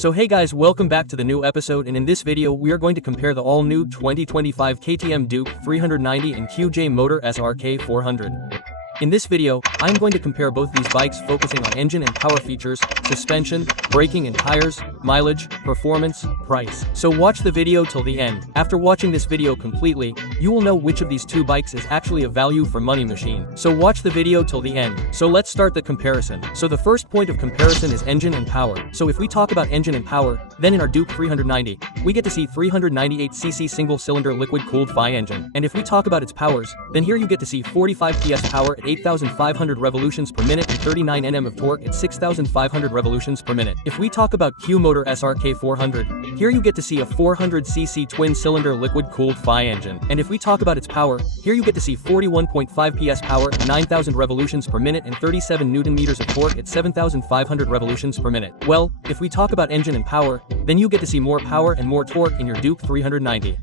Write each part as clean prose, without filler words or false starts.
So hey guys, welcome back to the new episode, and in this video we are going to compare the all-new 2025 KTM Duke 390 and QJ Motor SRK 400. In this video, I'm going to compare both these bikes focusing on engine and power features, suspension, braking and tires, mileage, performance, price. So watch the video till the end. After watching this video completely, you will know which of these two bikes is actually a value for money machine. So watch the video till the end. So let's start the comparison. So the first point of comparison is engine and power. So if we talk about engine and power, then in our Duke 390, we get to see 398cc single-cylinder liquid-cooled FI engine. And if we talk about its powers, then here you get to see 45 PS power at 8,500 revolutions per minute and 39 Nm of torque at 6,500 revolutions per minute. If we talk about Q Motor SRK 400, here you get to see a 400cc twin-cylinder liquid-cooled FI engine. And if we talk about its power, here you get to see 41.5 PS power at 9,000 revolutions per minute and 37 Nm of torque at 7,500 revolutions per minute. Well, if we talk about engine and power, then you get to see more power and more torque in your Duke 390.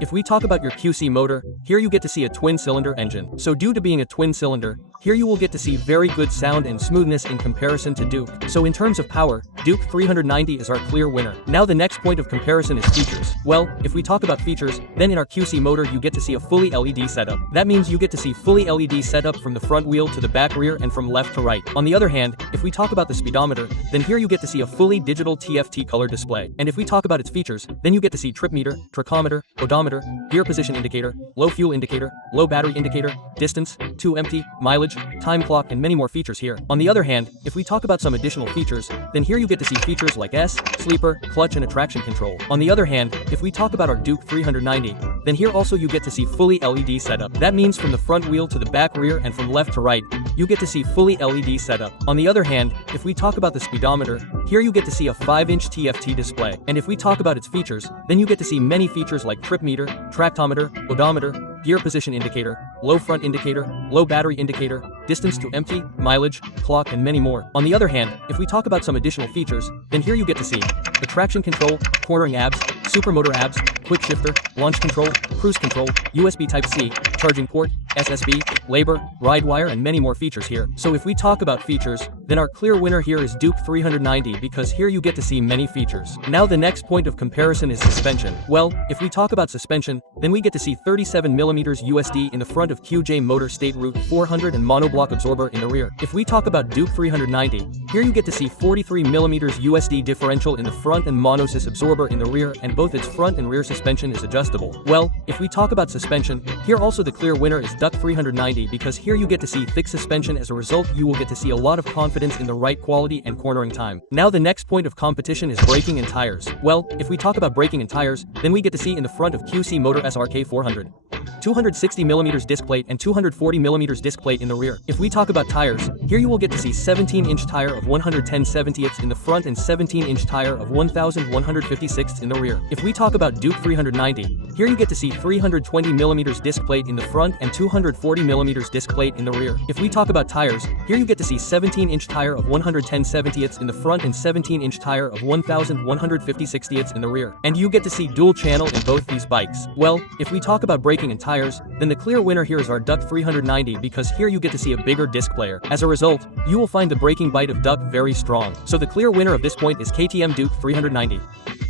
If we talk about your QC motor, here you get to see a twin-cylinder engine. So due to being a twin-cylinder, here you will get to see very good sound and smoothness in comparison to Duke. So in terms of power, Duke 390 is our clear winner. Now the next point of comparison is features. Well, if we talk about features, then in our QC motor you get to see a fully LED setup. That means you get to see fully LED setup from the front wheel to the back rear and from left to right. On the other hand, if we talk about the speedometer, then here you get to see a fully digital TFT color display. And if we talk about its features, then you get to see trip meter, tachometer, odometer, gear position indicator, low fuel indicator, low battery indicator, distance, to empty, mileage, time clock, and many more features here. On the other hand, if we talk about some additional features, then here you get to see features like sleeper, clutch and a traction control. On the other hand, if we talk about our Duke 390, then here also you get to see fully LED setup. That means from the front wheel to the back rear and from left to right, you get to see fully LED setup. On the other hand, if we talk about the speedometer, here you get to see a 5-inch TFT display. And if we talk about its features, then you get to see many features like trip meter, tractometer, odometer, gear position indicator, low front indicator, low battery indicator, distance to empty, mileage, clock, and many more. On the other hand, if we talk about some additional features, then here you get to see the traction control, cornering abs, supermotor abs, quick shifter, launch control, cruise control, USB Type-C, charging port, SSB, labor, ride wire, and many more features here. So if we talk about features, then our clear winner here is Duke 390 because here you get to see many features. Now the next point of comparison is suspension. Well, if we talk about suspension, then we get to see 37mm USD in the front of QJ Motor State Route 400 and monoblock absorber in the rear. If we talk about Duke 390, here you get to see 43mm USD differential in the front and monosis absorber in the rear, and both its front and rear suspension is adjustable. Well, if we talk about suspension, here also the clear winner is Duke 390 because here you get to see thick suspension. As a result, you will get to see a lot of confidence in the right quality and cornering time. Now the next point of competition is braking and tires. Well, if we talk about braking and tires, then we get to see in the front of QC Motor SRK 400. 260mm disc plate and 240mm disc plate in the rear. If we talk about tires, here you will get to see 17-inch tire of 110/70ths in the front and 17-inch tire of 1156ths in the rear. If we talk about Duke 390, here you get to see 320mm disc plate in the front and 240mm disc plate in the rear. If we talk about tires, here you get to see 17-inch tire of 110/70ths in the front and 17-inch tire of 1156ths in the rear. And you get to see dual channel in both these bikes. Well, if we talk about braking and tires, then the clear winner here is our Duke 390 because here you get to see a bigger disc player. As a result, you will find the braking bite of Duke very strong. So the clear winner of this point is KTM Duke 390.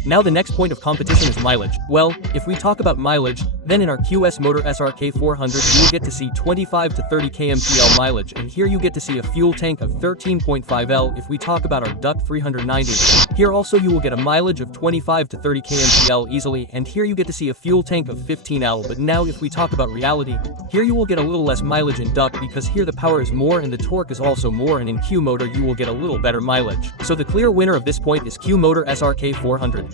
Now the next point of competition is mileage. Well, if we talk about mileage, then in our QS Motor SRK 400 you will get to see 25 to 30 kmpl mileage, and here you get to see a fuel tank of 13.5 L. If we talk about our Duke 390, here also you will get a mileage of 25 to 30 kmpl easily, and here you get to see a fuel tank of 15 L. But now if we talk about reality, here you will get a little less mileage in Duke because here the power is more and the torque is also more, and in Q Motor you will get a little better mileage. So the clear winner of this point is Q Motor SRK 400.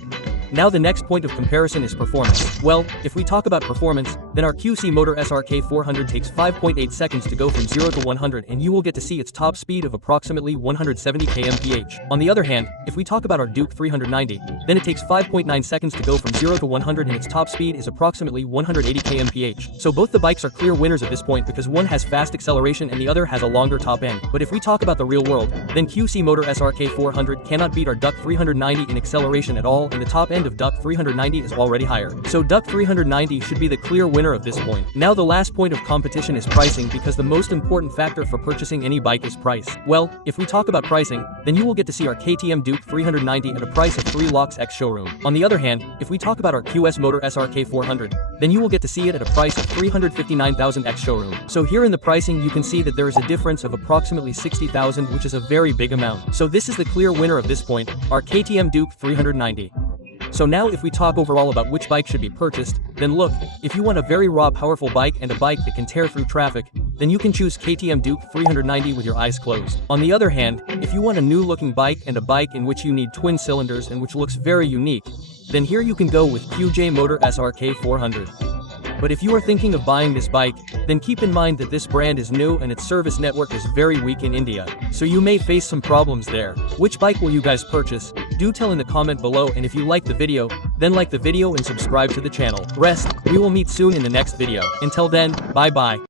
Now the next point of comparison is performance. Well, if we talk about performance, then our QC Motor SRK 400 takes 5.8 seconds to go from 0 to 100, and you will get to see its top speed of approximately 170 kmph. On the other hand, if we talk about our Duke 390, then it takes 5.9 seconds to go from 0 to 100 and its top speed is approximately 180 kmph. So both the bikes are clear winners at this point because one has fast acceleration and the other has a longer top end. But if we talk about the real world, then QC Motor SRK 400 cannot beat our Duke 390 in acceleration at all, and the top end end of Duck 390 is already higher. So Duck 390 should be the clear winner of this point. Now the last point of competition is pricing, because the most important factor for purchasing any bike is price. Well, if we talk about pricing, then you will get to see our KTM Duke 390 at a price of 3 lakhs ex showroom. On the other hand, if we talk about our QS Motor SRK 400, then you will get to see it at a price of 359,000 ex showroom. So here in the pricing you can see that there is a difference of approximately 60,000, which is a very big amount. So this is the clear winner of this point, our KTM Duke 390. So now if we talk overall about which bike should be purchased, then look, if you want a very raw powerful bike and a bike that can tear through traffic, then you can choose KTM Duke 390 with your eyes closed. On the other hand, if you want a new looking bike and a bike in which you need twin cylinders and which looks very unique, then here you can go with KTM Motor SRK 400. But if you are thinking of buying this bike, then keep in mind that this brand is new and its service network is very weak in India, so you may face some problems there. Which bike will you guys purchase? Do tell in the comment below, and if you like the video, then like the video and subscribe to the channel. Rest, we will meet soon in the next video. Until then, bye bye.